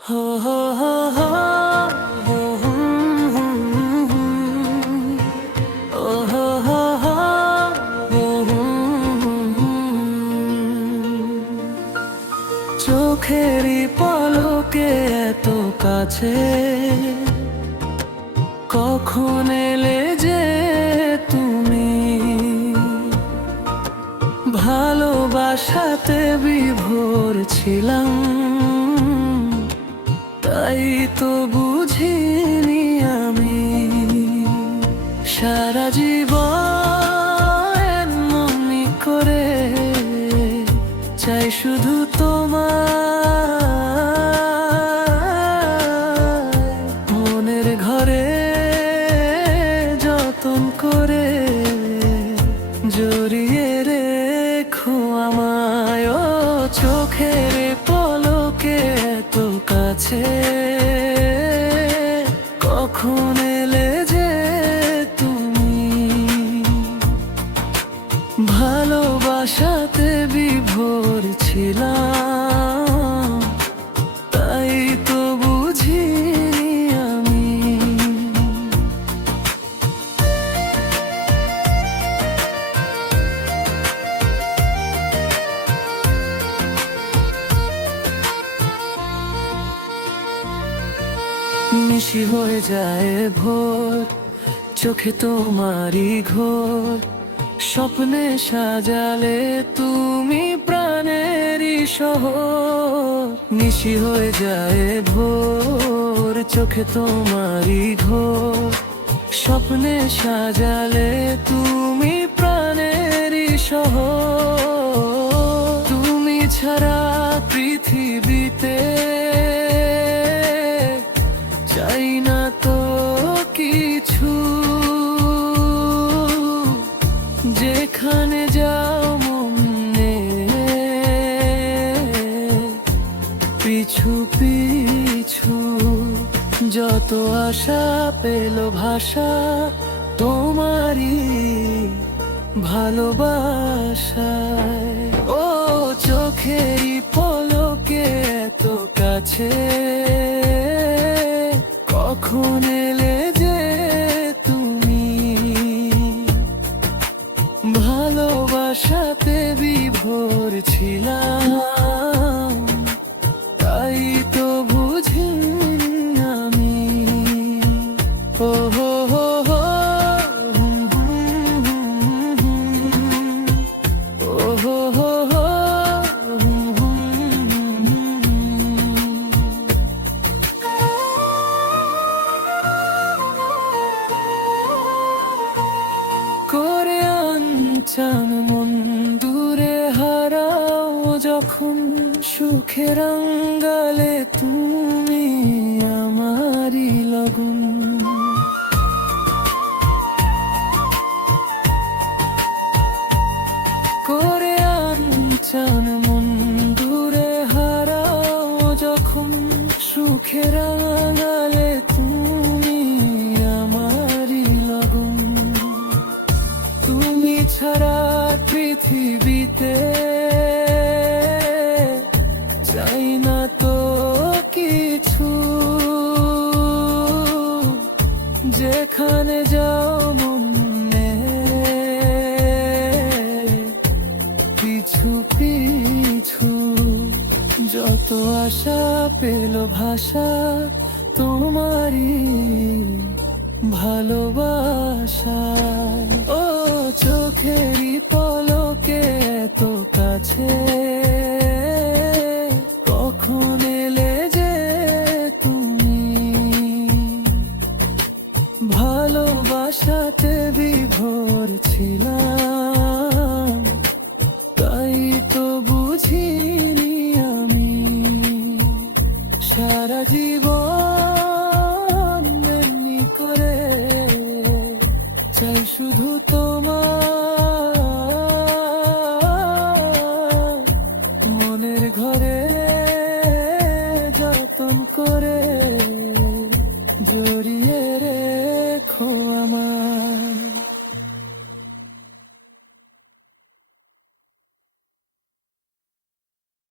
হো হো হো হো, হো হুম হুম হুম, ও হো হো হো, হো হুম হুম। চোখেরই পলকে এত কাছে, কখন এলে যে তুমি? ভালোবাসাতে বিভোর ছিলাম, তাই তো বুঝিনি আমি। সারা জীবন মনে করে চাই শুধু তোমার, মনের ঘরে যতন করে জড়িয়ে রেখো আমায়। ও চোখের পলকে এত কাছে, কখন এলে যে তুমি? ভালোবাসাতে বিভোর ছিলাম, তাই তো বুঝিনি আমি। নিশি হয়ে যায় ভোর, চোখে তোমারই ঘোর, স্বপ্নে সাজালে তুমি প্রাণেরই শহর। নিশি হয়ে যায় ভোর, চোখে তোমারই ঘোর, স্বপ্নে সাজালে তুমি প্রাণেরই শহর। তুমি ছাড়া পৃথিবীতে চাই না তো কিছু, যেখানে যাও মনে পিছু পিছু। যত আশা পেল ভাষা তোমারই ভালোবাসায়। ও চোখেরই পলকে এত কাছে, কখন এলে যে তুমি? ভালোবাসাতে বিভোর ছিলাম, তাই তো বুঝিনি আমি। ও হো হো হো, হুম হুম হুম হুম, ও হো হো হো, হুম হুম হুম। করে আনচান মন দূরে হারাও যখন, সুখের আঙ্গালে তুমি আমারই লগন। করে আনচান মন দূরে হারাও যখন, সুখের আঙ্গালে তুমি আমারই লগন। তুমি ছাড়া পৃথিবীতে চাই না তো কিছু, যেখানে যাও মনে পিছু পিছু। যত আশা পেল ভাষা তোমারই ভালোবাসায়। ও চোখেরই পলকে এত কাছে, কখন এলে যে তুমি? ভালোবাসাতে বিভোর ছিলাম, তাই তো বুঝিনি আমি। সারা জীবন এমনি করে চাই শুধু তোমার, মনের ঘরে যতন করে জড়িয়ে রে